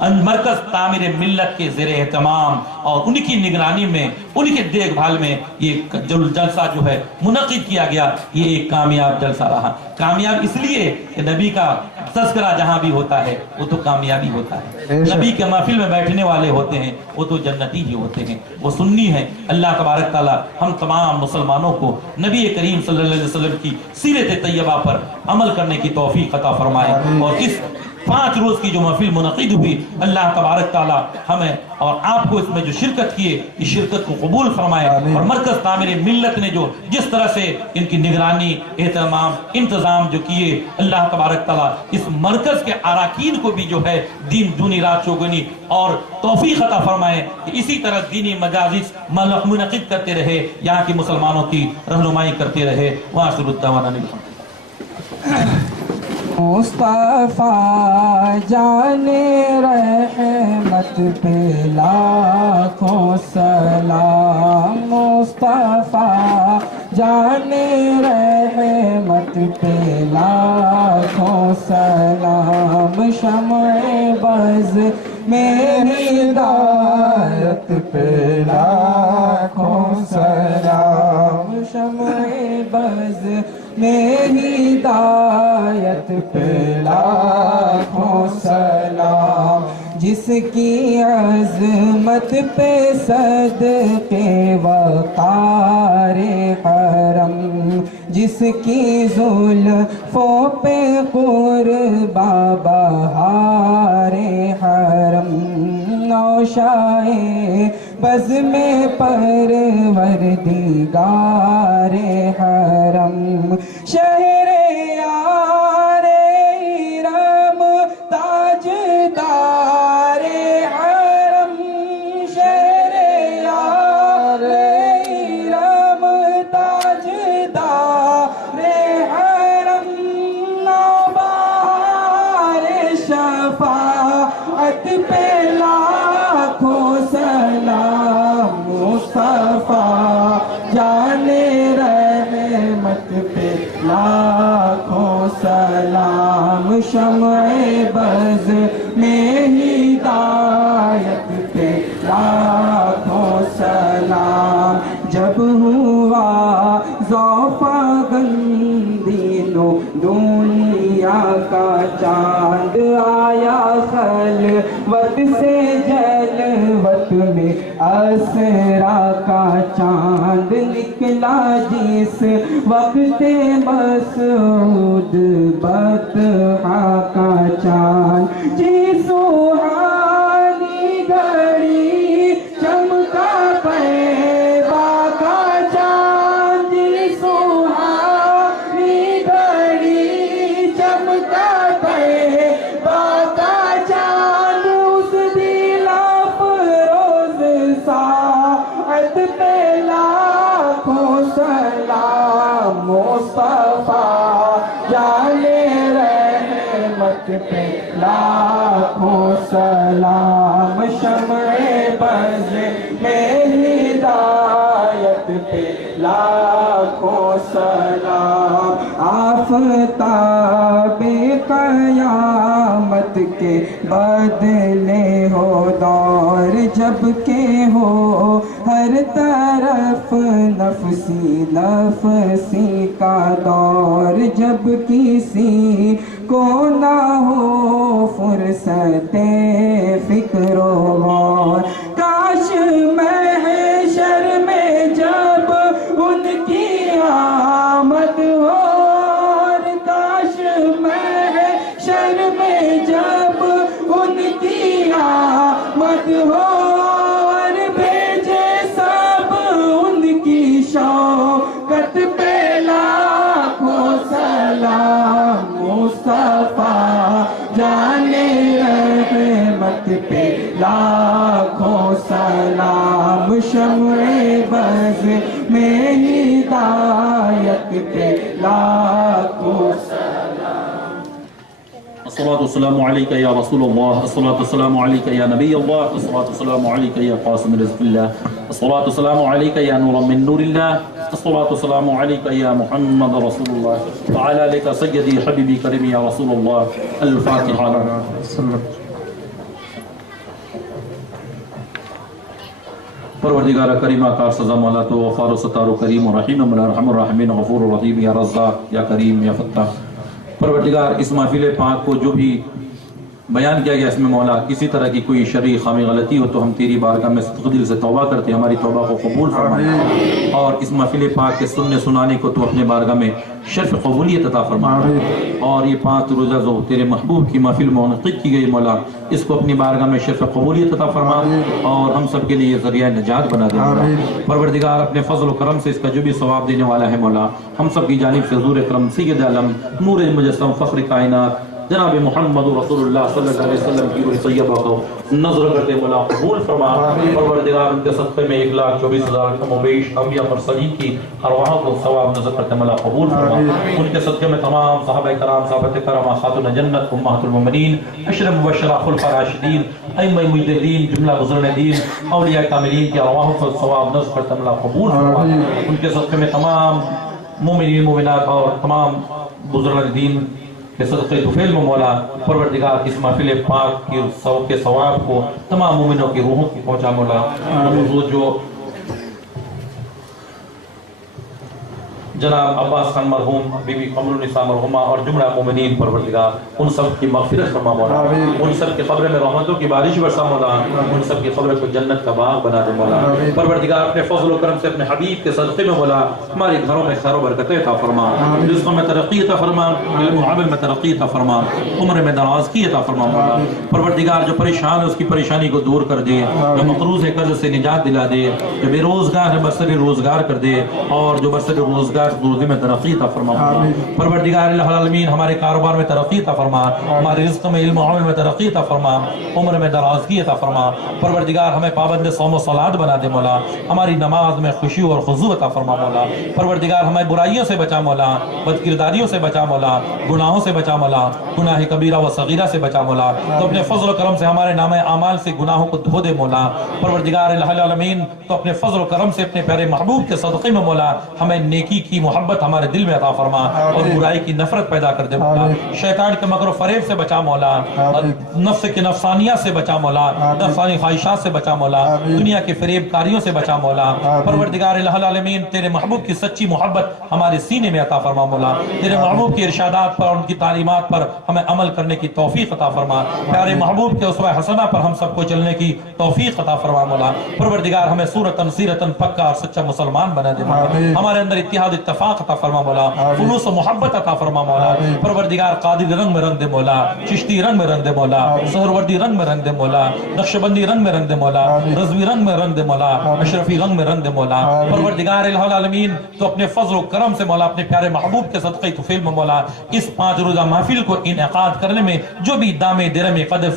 مرکز تعمیر ملت کے زیر اہتمام اور ان کی نگرانی میں، ان کے دیکھ بھال میں یہ جلسہ جو ہے منعقد کیا گیا، یہ ایک کامیاب جلسہ رہا۔ کامیاب اس لیے کہ نبی کا تذکرہ جہاں بھی ہوتا ہے وہ تو کامیابی ہوتا ہے، نبی کے محفل میں بیٹھنے والے ہوتے ہیں وہ تو جنتی ہی ہوتے ہیں، وہ سنی ہیں۔ اللہ تبارک تعالی ہم تمام مسلمانوں کو نبی کریم صلی اللہ علیہ وسلم کی سیرت طیبہ پر عمل کرنے کی توفیق عطا فرمائے، اور اس 5 روز کی جو محفل منعقد ہوئی، اللہ تبارک تعالی ہمیں اور آپ کو اس میں جو شرکت کیے اس شرکت کو قبول فرمائے، اور مرکز تعمیر ملت نے جو جس طرح سے ان کی نگرانی، اہتمام، انتظام جو کیے، اللہ تبارک تعالی اس مرکز کے اراکین کو بھی جو ہے دین دونی رات چوگنی اور توفیق عطا فرمائے کہ اسی طرح دینی مجالس منعقد کرتے رہے، یہاں کی مسلمانوں کی رہنمائی کرتے رہے۔ وآخر الدعوانا مصطفیٰ جان رحمت پہ لاکھوں سلام، مصطفیٰ جان رحمت پہ لاکھوں سلام، شمع بز میں ہدایت پہ لاکھوں سلام، شمع بز میں ہدایت پہ لاکھوں سلام، جس کی عظمت پہ صدقے وقار حرم، جس کی زلفوں پہ قرباں بہار حرم، نوشائے بز میں پروردگار حرم، شہر یار ارم تاجدار حرم، شہر یار ارم تاجدار حرم، نوبہار شفاعت پہ لاکھوں سلام، مصطفیٰ جان رحمت پہ لاکھوں سلام، شمع بز میں ہدایت پہ لاکھوں سلام، جب ہوا ذوفاگن دینوں دنیا کا چاند، آیا خلوت سے جلوت میں اسرا کا چاند، نکلا جس وقت مسعود بطحا کا چاند، جی سبحانی گھڑی چمکا پیبا کا چاند، جی سبحانی گھڑی چمکا پیبا کا چاند، اس دل افروز ساعت پہ لاکھوں سلام، مصطفیٰ جان رحمت پہ لاکھوں سلام، شمع بز میں ہدایت پہ لاکھوں سلام، آفتاب قیامت کے بدلے ہو دور، جب کہ ہو ہر طرف نفسی نفسی کا دور، جب کسی کو نہ ہو فرصت فکر و غور، کاش محشر میں جب ان کی آمد ہو، کاش محشر میں جب ان کی آمد ہو، اور بھیجے سب ان کی شوکت پہ لاکھوں سلام، مصطفیٰ جان رحمت پہ لاکھوں سلام، شمع بز میں ہدایت پہ لاکھوں سلام۔ الصلاة والسلام عليك يا رسول الله، الصلاة والسلام عليك يا نبي الله، الصلاة والسلام عليك يا قاسم رزق الله، الصلاة والسلام عليك يا نور من نور الله، الصلاة والسلام عليك يا محمد رسول الله، وعلى آلك سيدي حبيبي كريم يا رسول الله، الفاتحة. پروردگار کریم کار سزا مولا تو غفار و ستار و کریم و رحیم مولا ارحم الراحمین غفور و رحیم یا رزاق یا کریم یا فتاح۔ پروردگار اس محفل پاک کو جو بھی بیان کیا گیا اس میں مولا کسی طرح کی کوئی شرعی خامی غلطی ہو تو ہم تیری بارگاہ میں صدق دل سے توبہ کرتے ہیں، ہماری توبہ کو قبول فرما، اور اس محفل پاک کے سننے سنانے کو تو اپنے بارگاہ میں شرف قبولیت عطا فرما، اور یہ 5 روزہ جو تیرے محبوب کی محفل منعقد کی گئی مولا اس کو اپنی بارگاہ میں شرف قبولیت عطا فرما، اور ہم سب کے لیے یہ ذریعہ نجات بنا دے مولا۔ پروردگار اپنے فضل و کرم سے اس کا جو بھی ثواب دینے والا ہے مولا ہم سب کی جانب سے حضور اکرم سید عالم نور مجسم فخر کائنات جناب محمد رسول اللہ صلی اللہ علیہ وسلم کی روح طیبہ کو نظر کرتے مولا قبول فرما۔ پروردگار ان کے صدقے میں 1,24,000 کم و بیش انبیاء مرسلین کی ارواح کو ثواب نظر کرتے مولا قبول فرما۔ ان کے صدقے میں تمام صحابہ کرام، صحابہ کرام، خاتون جنت، امہات المومنین، عشر مبشرہ، خلفاء راشدین، ائمہ مجتہدین، جملہ بزرگ دین، اولیاء کاملین کی ارواح کو ثواب نظر کرتے مولا قبول فرما۔ ان کے صدقے میں تمام مومنین مومنات اور تمام بزرگ دین کے صدقے طفیل میں مولا پروردگار اس محفل پاک کے ثواب کو تمام مومنوں کی روحوں کی پہنچا مولا۔ حضور جو جناب عباس خان مرحوم، بی بی قمر النساء مرحومہ اور جملہ مومنین پروردگار ان سب کی مغفرت فرما مولا، ان سب کے قبر میں رحمتوں کی بارش برسا مولا، ان سب کی قبر کو جنت کا باغ بنا دے مولا۔ پروردگار اپنے فضل و کرم سے اپنے حبیب کے صدقے میں مولا ہمارے گھروں میں خیر و برکت عطا فرما، رزق میں ترقی عطا فرما، علم و عمل میں ترقی عطا فرما، عمر میں درازگی عطا فرما مولا۔ پروردگار جو پریشان ہے اس کی پریشانی کو دور کر دے، جو مقروض ہے قرض سے نجات دلا دے، جو بے روزگار ہے برسر روزگار کر دے، اور جو برسر روزگار روزی میں ترقی عطا فرما۔ پروردگار العالمین ہمارے کاروبار میں ترقی عطا فرما، ہمارے رزق میں علم و عمل میں ترقی عطا فرما، عمر میں درازگی عطا فرما۔ پروردگار ہمیں پابند صوم و صلات بنا دے مولا، ہماری نماز میں خوشی اور خضوع عطا فرما مولا۔ پروردگار ہمیں برائیوں سے بچا مولا، بد کرداریوں سے بچا مولا، گناہوں سے بچا مولا، گناہ کبیرہ و صغیرہ سے بچا مولا۔ تو اپنے فضل و کرم سے ہمارے نام اعمال سے گناہوں کو دھو دے مولا۔ پروردگار العالمین تو اپنے فضل و کرم سے اپنے پیارے محبوب کے صدقے میں مولا ہمیں نیکی کی محبت ہمارے دل میں عطا فرما، اور برائی کی نفرت پیدا کر دے مولا۔ شیطان کے مکر و فریب سے بچا مولا، نفس کے نفسانیات سے بچا مولا، نفسانی خواہشات سے بچا مولا، دنیا کے فریب کاریوں سے بچا مولا۔ پروردگار العالمین تیرے محبوب کی سچی محبت ہمارے سینے میں عطا فرما مولا، تیرے محبوب کی ارشادات پر اور ان کی تعلیمات پر ہمیں عمل کرنے کی توفیق عطا فرما، پیارے محبوب کے اسوہ حسنہ پر ہم سب کو چلنے کی توفیق عطا فرما مولا۔ پروردگار ہمیں صورتاً سیرتاً پکا اور سچا مسلمان بنا دے مولا، ہمارے اندر اتحاد اتفاق عطا فرما مولا، خلوص و محبت عطا فرما مولا۔ پروردگار قادر رنگ میں رنگ دے مولا، چشتی رنگ میں رنگ دے مولا، سہروردی رنگ میں رنگ دے مولا، نقشبندی رنگ میں رنگ دے مولا، رضوی رنگ میں رنگ دے مولا، اشرفی رنگ میں رنگ دے مولا۔ پروردگار العالمین تو اپنے فضل و کرم سے مولا اپنے پیارے محبوب کے صدقے طفیل میں مولا اس 5 روزہ محفل کو انعقاد کرنے میں جو بھی دامے درمے قدر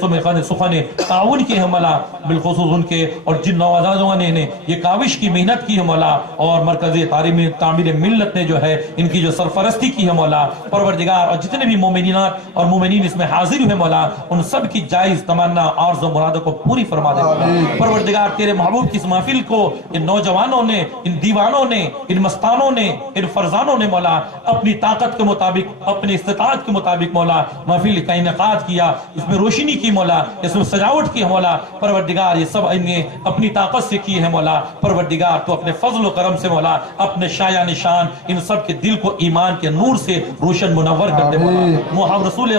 سخن تعاون کی ہے مولا، بالخصوص ان کے اور جن نوازوں نے یہ کاوش کی محنت کی ہے مولا، اور مرکزی تعمیر ملت نے جو ہے ان کی جو سرپرستی کی ہے مولا پروردگار، اور جتنے بھی مومنینات اور مومنین اس میں حاضر ہوئے مولا ان سب کی جائز تمنا عرض و مرادوں کو پوری فرما دے مولا۔ پروردگار تیرے محبوب کی اس محفل کو ان نوجوانوں نے، ان دیوانوں نے، ان مستانوں نے، ان فرزانوں نے مولا اپنی طاقت کے مطابق، اپنی استطاعت کے مطابق مولا محفل کا انعقاد کیا، اس میں روشنی کی مولا، اس میں سجاوٹ کی مولا پروردگار، یہ سب انہیں اپنی طاقت سے کی ہے مولا پروردگار، تو اپنے فضل و کرم سے مولا اپنے شایع نشان ان سب کے دل کو ایمان کے نور سے روشن منور کر دے مولا، محمد رسول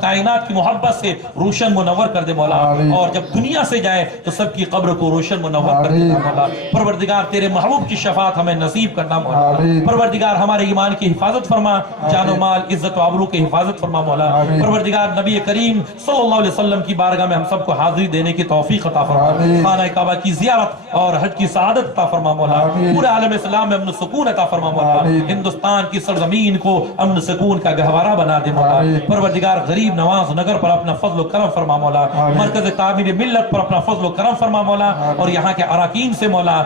کائنات کی محبت سے روشن منور کر دے مولا، اور جب دنیا سے جائے تو سب کی قبر کو روشن منور کر دے مولا پروردگار، تیرے محبوب کی شفاعت ہمیں نصیب کرنا مولا پروردگار، ہمارے ایمان کی حفاظت فرما، جان و مال عزت و آبرو کی حفاظت فرما مولا پروردگار، نبی کریم صلی اللہ علیہ وسلم کی بارگاہ میں ہم سب کو حاضری دینے کی توفیق عطا فرما، خانہ کعبہ کی زیارت اور حج کی سعادت عطا فرما مولا، پورے عالم اسلام میں امن سکون عطا فرما مولا، ہندوستان کی سرزمین کو امن سکون کا گہوارہ بنا دے مولا پروردگار، غریب نواز نگر پر اپنا فضل و کرم فرما مولا، مرکز تعمیر ملت پر اپنا فضل و کرم فرما مولا، اور یہاں کے اراکین سے مولا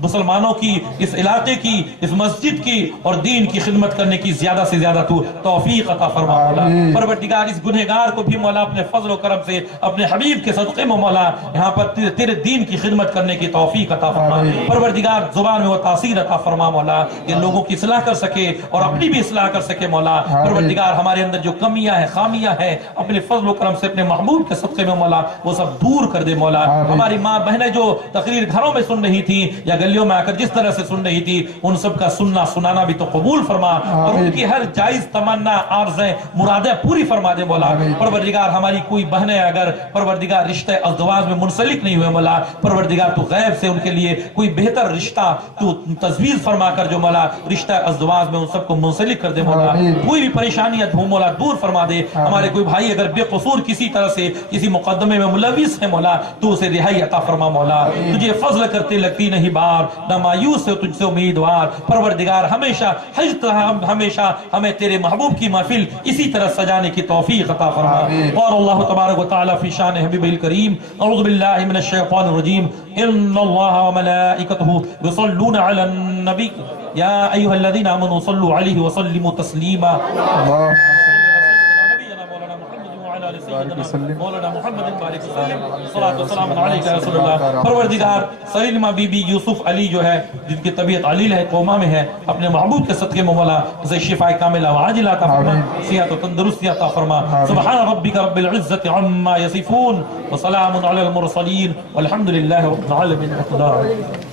مسلمانوں کی، اس علاقے کی، اس مسجد کی اور دین کی خدمت کرنے کی زیادہ سے زیادہ تو توفیق عطا فرما مولا پروردگار، اس گنہگار کو بھی مولا اپنے فضل و کرم سے اپنے حبیب کے صدقے میں مولا یہاں پر تیرے دین کی خدمت کرنے کی توفیق عطا فرما پروردگار، زبان میں وہ تاثیر عطا فرما مولا، یہ لوگ لوگوں کی اصلاح کر سکے اور اپنی بھی اصلاح کر سکے مولا. پروردگار ہمارے اندر جو کمیاں ہیں خامیاں ہیں اپنے فضل و کرم سے اپنے محبوب کے صدقے میں مولا وہ سب دور کر دے مولا. ہماری ماں بہنیں جو تقریر گھروں میں سن رہی تھی یا گلیوں میں آ کر جس طرح سے سن رہی تھی ان سب کا سننا سنانا بھی تو قبول فرما اور ان کی ہر جائز تمنا عارضیں مرادیں پوری فرما دے مولا. پروردگار ہماری کوئی بہنیں اگر پروردگار رشتہ ازدواج میں منسلک نہیں ہوئے مولا پروردگار تو غیب سے ان کے لیے کوئی بہتر رشتہ تو تجویز فرما کر جو مولا رشتہ ازدواج میں ان سب کو منسلک کر دے مولا. کوئی بھی پریشانیاں مولا دور فرما دے. ہمارے کوئی بھائی اگر بے قصور کسی طرح سے کسی مقدمے میں ملوث ہے مولا تو اسے رہائی عطا فرما مولا. تجھے فضل کرتے لگتی نہیں بار نہ مایوس سے تجھ سے امیدوار. پروردگار ہمیشہ ہمیشہ ہمیں تیرے محبوب کی محفل اسی طرح سجانے کی توفیق عطا فرما. اور اللہ تبارک و تعالی فی شان حبیب الکریم اعوذ باللہ من الشیطان الرجیم ان اللہ وملائکتہ یصلون علی النبی یا ایھا الذین آمنوا صلوا علیہ وسلموا تسلیما. مولانا محمد بارک وسلم صلاۃ والسلام علیک یا رسول اللہ. پروردگار سلیمہ بی بی یوسف علی جو ہے جن کی طبیعت علیل ہے کوما میں ہے اپنے محبوب کے صدقے میں مولا اسے شفاء کاملہ وعاجلہ عطا فرما صحت و تندرستی عطا فرما. سبحان ربک رب العزۃ عما یصفون وسلام علی المرسلین والحمد للہ رب العالمین.